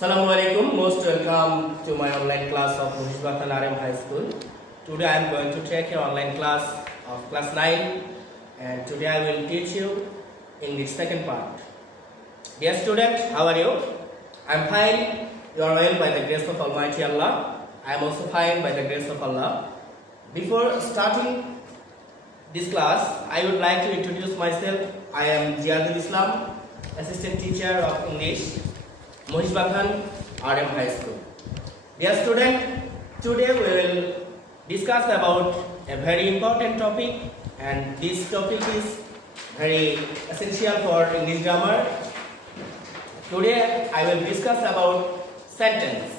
Assalamualaikum. Most welcome to my online class of Mohishbathan RM High School. Today I am going to take your online class of class 9, and today I will teach you English second part. Dear students, how are you? I am fine. You are well by the grace of Almighty Allah. I am also fine by the grace of Allah. Before starting this class, I would like to introduce myself. I am Jihadul Islam, assistant teacher of English, Mohishbathan RM High School. Dear student, today we will discuss about a very important topic, and this topic is very essential for English grammar. Today I will discuss about sentence.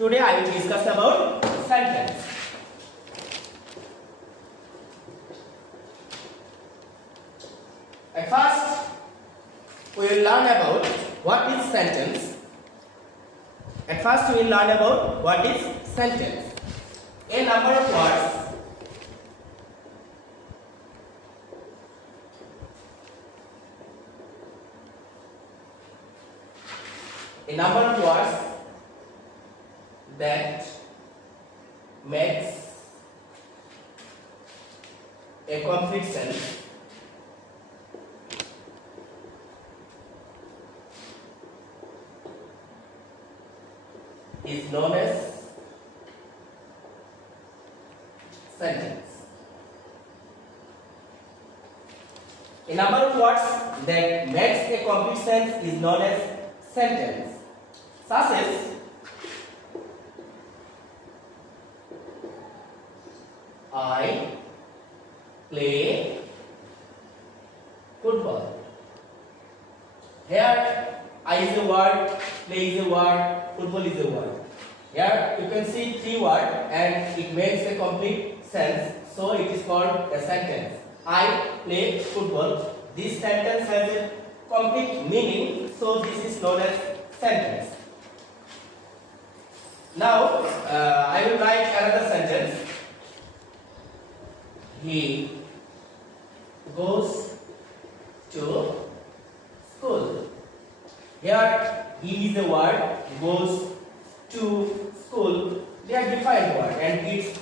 Today I will discuss about sentence. At first, we will learn about what is sentence. At first, we will learn about what is sentence. A number of words that makes a complete sentence is known as sentence. A number of words that makes a complete sentence is known as sentence, such as I play football. Here I is a word, play is a word, football is a word. Here you can see three words and it makes a complete sense, so it is called a sentence. I play football. This sentence has a complete meaning, so this is known as sentence. Now I will write another sentence. He goes to school. Here he is a word, goes to school. They are defined word and it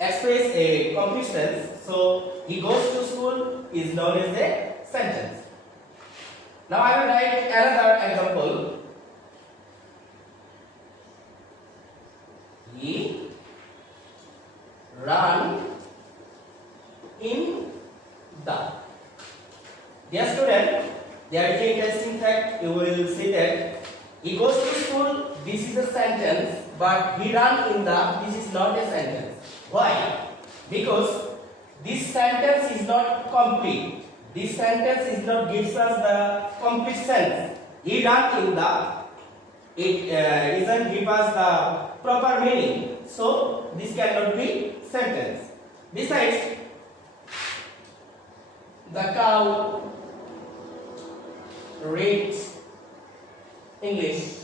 express a complete sense. So he goes to school is known as a sentence. Now I will write another example. He run in the. Dear student, there is an interesting fact. You will see that he goes to school. This is a sentence, but he run in the. This is not a sentence. Why? Because this sentence is not complete. This sentence is not gives us the complete sense. He run in the. It doesn't give us the proper meaning. So this cannot be sentence. Besides, the cow reads English.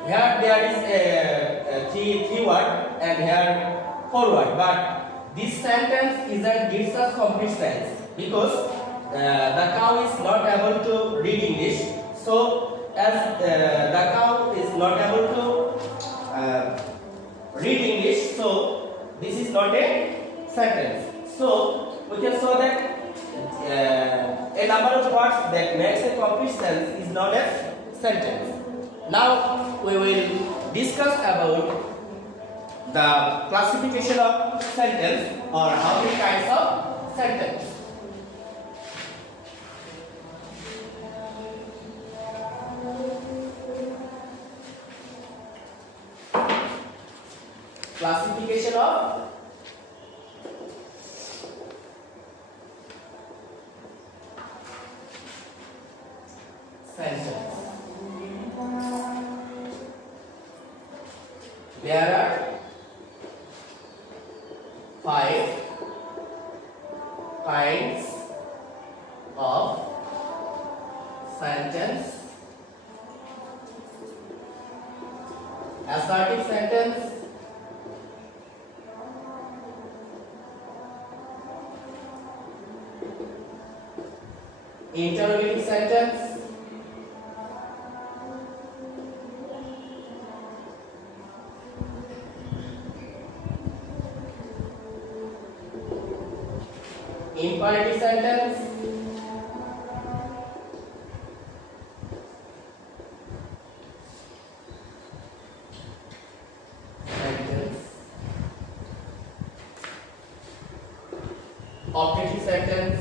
Here there is a three word and here four word, but this sentence isn't gives us complete sense because the cow is not able to read English. So as the cow is not able to read English, so this is not a sentence. So we can show that a number of words that makes a complete sentence is known as sentence. Now we will discuss about the classification of sentence or how many kinds of sentence. Classification of sentence. There are 5 kinds of sentence. Assertive sentence, interrogative sentence, imperative sentence, objective sentence,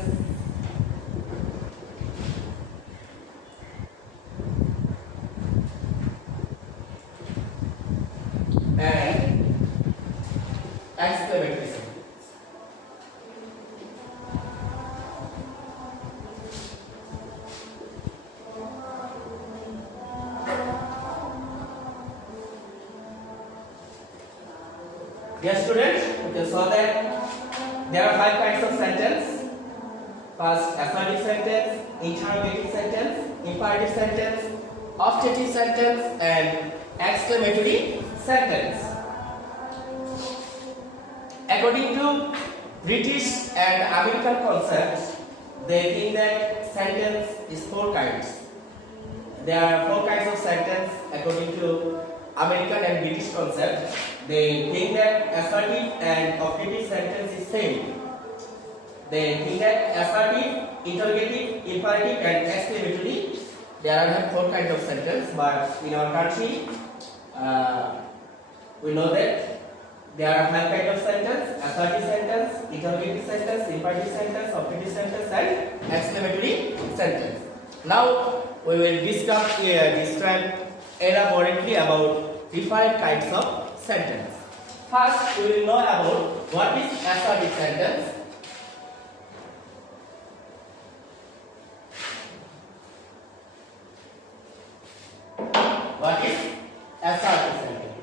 and exclamatory sentence. Dear students, you can saw that there are 5 kinds of sentence. First, affirmative sentence, interrogative sentence, imperative sentence, objective sentence, and exclamatory sentence. According to British and American concepts, they think that sentence is 4 kinds. There are 4 kinds of sentence according to American and British concept. They think that assertive and objective sentence is same. They think that assertive, interrogative, imperative, and exclamatory. There are 4 kinds of sentence, but in our country, we know that there are 5 kinds of sentence: assertive sentence, interrogative sentence, imperative sentence, objective sentence, and exclamatory sentence. Now we will discuss elaborately about different kinds of sentence. First, we will know about what is assertive sentence. What is assertive sentence?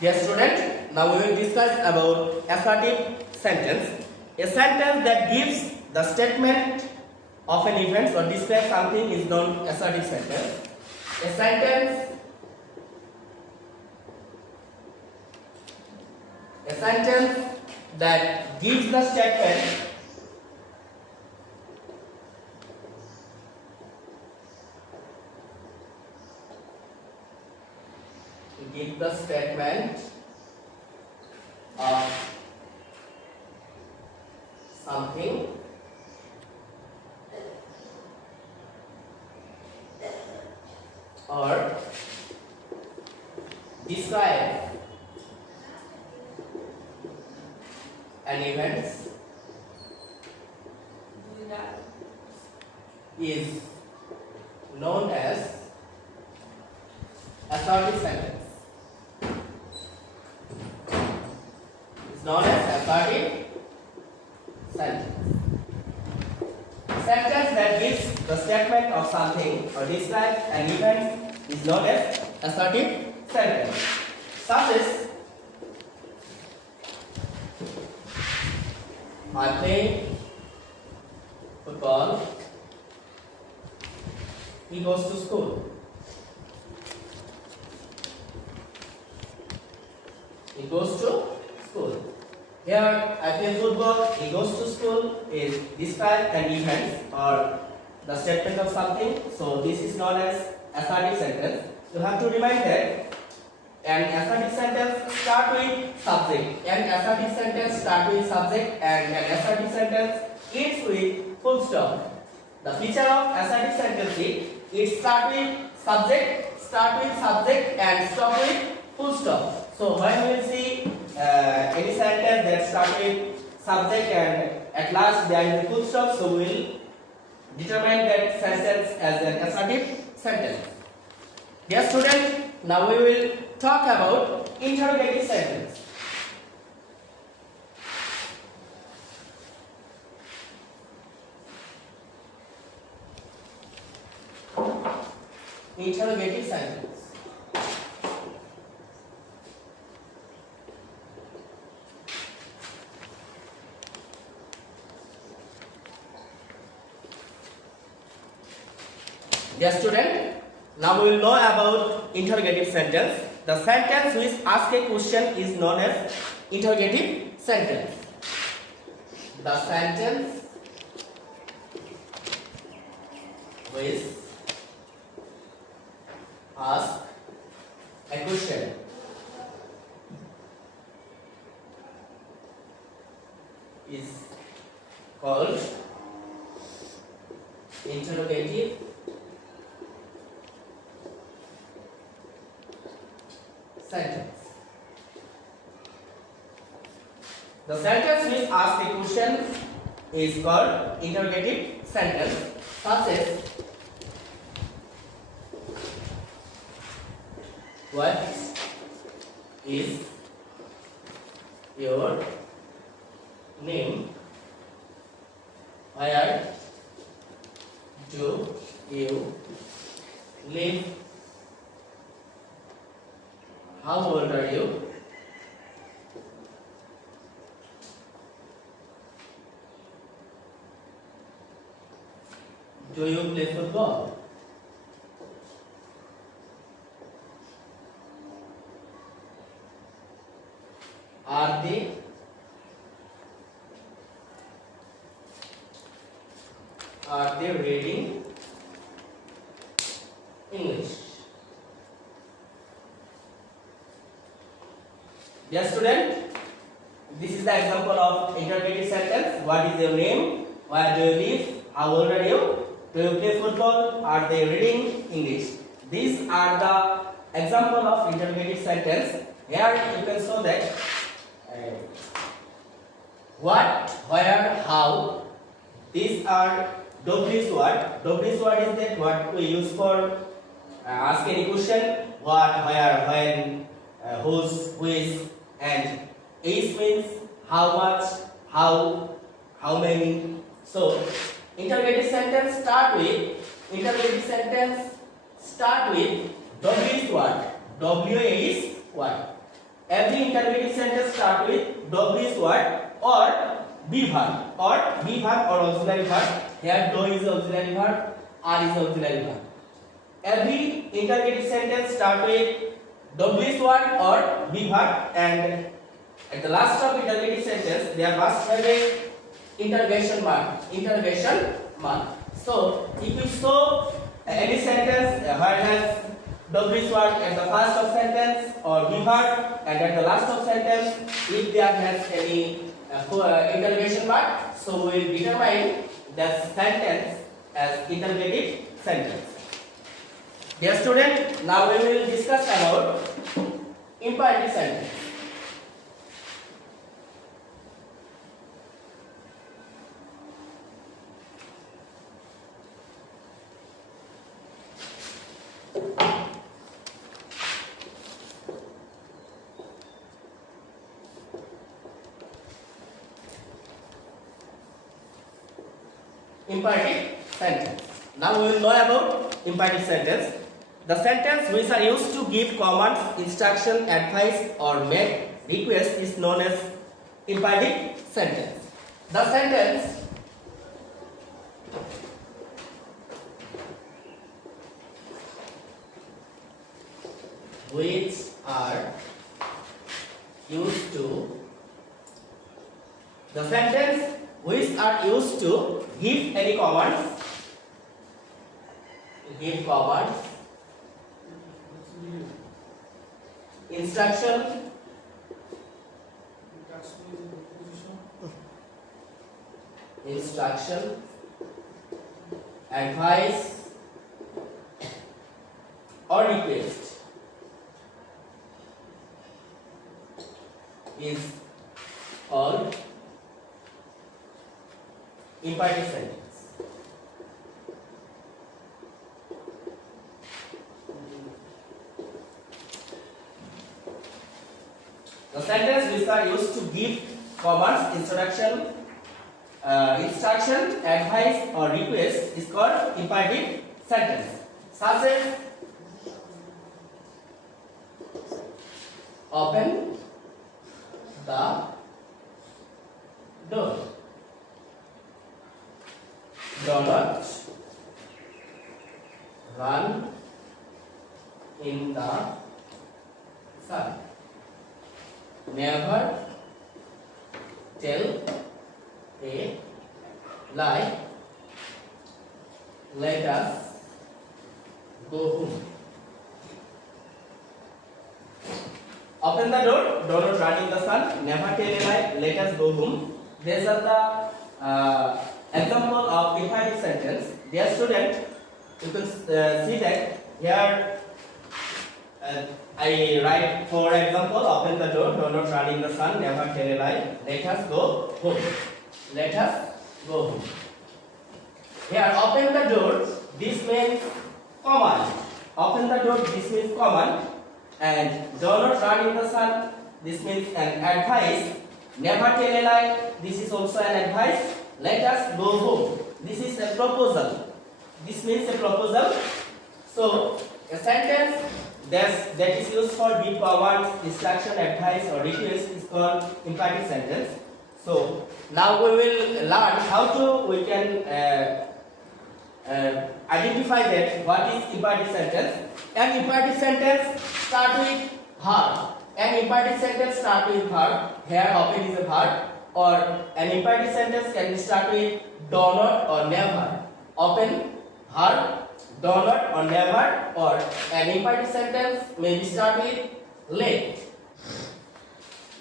Dear student, now we will discuss about assertive sentence. A sentence that gives the statement of an event or describes something is known as assertive sentence. A sentence that gives the statement of something or describe an event is known as assertive sentence. Is known as assertive sentence. Sentence that gives the statement of something or describes an event is known as assertive sentence. Such as, I play football. He goes to school. He goes to school. Here, I play football. He goes to school is describe an event or the statement of something. So this is known as assertive sentence. You have to remind that an assertive sentence start with subject. An assertive sentence start with subject, and an assertive sentence ends with full stop. The feature of assertive sentence is it start with subject, and stop with full stop. So when we will see any sentence that start with subject and at last there is a full stop, so we will determine that sentence as an assertive sentence. Dear student, now we will talk about interrogative sentence. Interrogative sentence. Dear student, Now we will know about interrogative sentence. The sentence which asks a question is known as interrogative sentence. The sentence which asks a question is called interrogative sentence. The sentence which asks a question is called interrogative sentence, such as what is your name? Where do you live? How old are you? Do you play football? Are they reading English? Dear student, this is the example of interrogative sentence. What is your name? Where do you live? How old are you? Do you play football? Are they reading English? These are the example of interrogative sentence. Here you can show that what, where, how. These are W's word. W's word is that what we use for ask any question. What, where, when, whose, which, and H means how much, how many. So interrogative sentence start with W is what? W is what? Every interrogative sentence start with W is what or be verb or auxiliary verb. Here do is auxiliary verb, are is auxiliary verb. Every interrogative sentence start with W is what or be verb, and at the last of interrogative sentence there must have a interrogation mark. So if you show any sentence where has W is what at the first of sentence or be verb, and at the last of sentence if there has any interrogation mark, so we will determine that sentence as interrogative sentence. Dear student, now we will discuss about imperative sentence. Imperative sentence. Now we will know about imperative sentence. The sentence which are used to give commands, instruction, advice or make request is known as imperative sentence. The sentence which are used to give any commands, instruction, advice or request is called imperative sentence. The sentence which are used to give commands, instruction, advice or request is called imperative sentence. Such as open the door, do not run sun. Never tell a lie. Let us go home. Open the door. Do not run in the sun. Never tell a lie. Let us go home. These are the example of imperative sentence. Dear student, you can see that here I write, for example, open the door. Do not run in the sun. Never tell a lie. Let us go home. Let us go home. Here, open the door. This means command. Open the door. This means command. And do not run in the sun. This means an advice. Never tell a lie. This is also an advice. Let us go home. This is a proposal. This means a proposal. So a sentence that is used for give commands, instruction, advice, or request is called imperative sentence. So now we will learn how we can identify that what is imperative sentence. An imperative sentence start with verb. An imperative sentence start with verb. Here open is a verb. Or an imperative sentence can start with do not or never. Open, verb, do not or never. Or an imperative sentence may be start with let.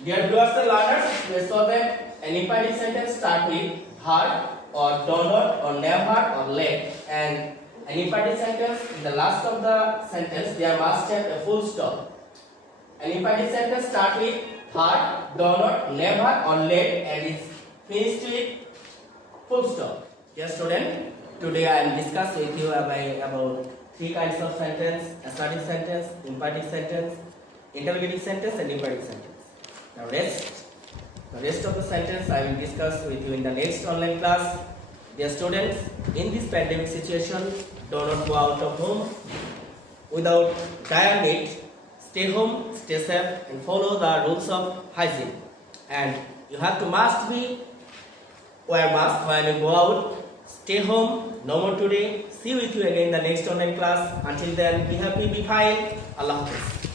Dear viewers and learners, we saw that an imperative sentence start with verb or do not or never or let. And an imperative sentence, in the last of the sentence, there must have a full stop. An imperative sentence start with verb, do not, never or let, and is finished with full stop. Dear student, today I am discussing with you about three kinds of sentence: assertive sentence, imperative sentence, interrogative sentence, and imperative sentence. Now the rest of the sentence I will discuss with you in the next online class. Dear students, in this pandemic situation, do not go out of home without dire need. Stay home, stay safe, and follow the rules of hygiene. And you have to must wear mask when you go out. Stay home. No more today. See you with you again in the next online class. Until then, be happy, be fine. Allah Hafiz.